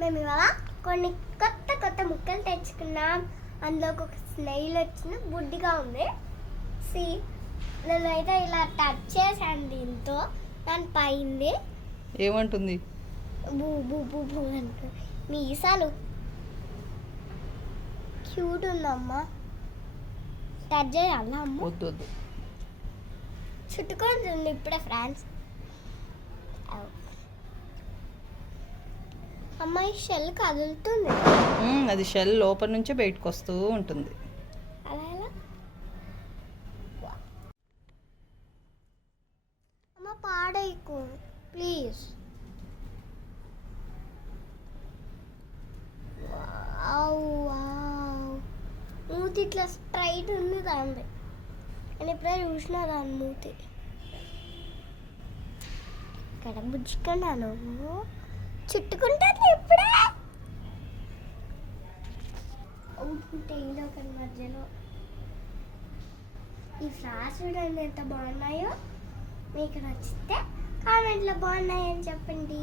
మేము ఇవాళ కొన్ని కొత్త కొత్త ముక్కలు తెచ్చుకున్నాం. అందులోకి ఒక స్నైల్ వచ్చిన బుడ్డిగా ఉంది. సి నేనైతే ఇలా టచ్ చేశాను దీంతో, దాని పైంది ఏమంటుంది? బూ బూ బూ బూ అంటుంది. మీసాలు క్యూట్ ఉందమ్మా. టచ్ చేయాలా అమ్మ? వద్దు వద్దు. చుట్టుకుంటుంది ఇప్పుడే ఫ్రాన్స్. అమ్మాయి షెల్ కదులుతుంది. అది షెల్ లోపల నుంచే బయటకు వస్తూ ఉంటుంది. అలా ఎలా అమ్మ? పాడైకు ప్లీజ్. మూతి ఇట్లా స్ట్రైట్ ఉంది దాన్ని. నేను ఇప్పుడే చూసిన దాని మూతి. ఇక్కడ బుజ్జుకున్నాను. చుట్టుకుంటాను ఇప్పుడే. ఒక మధ్యలో ఈ ఫ్లవర్స్ చూడండి ఎంత బాగున్నాయో. మీకు నచ్చితే కామెంట్లో బాగున్నాయని చెప్పండి.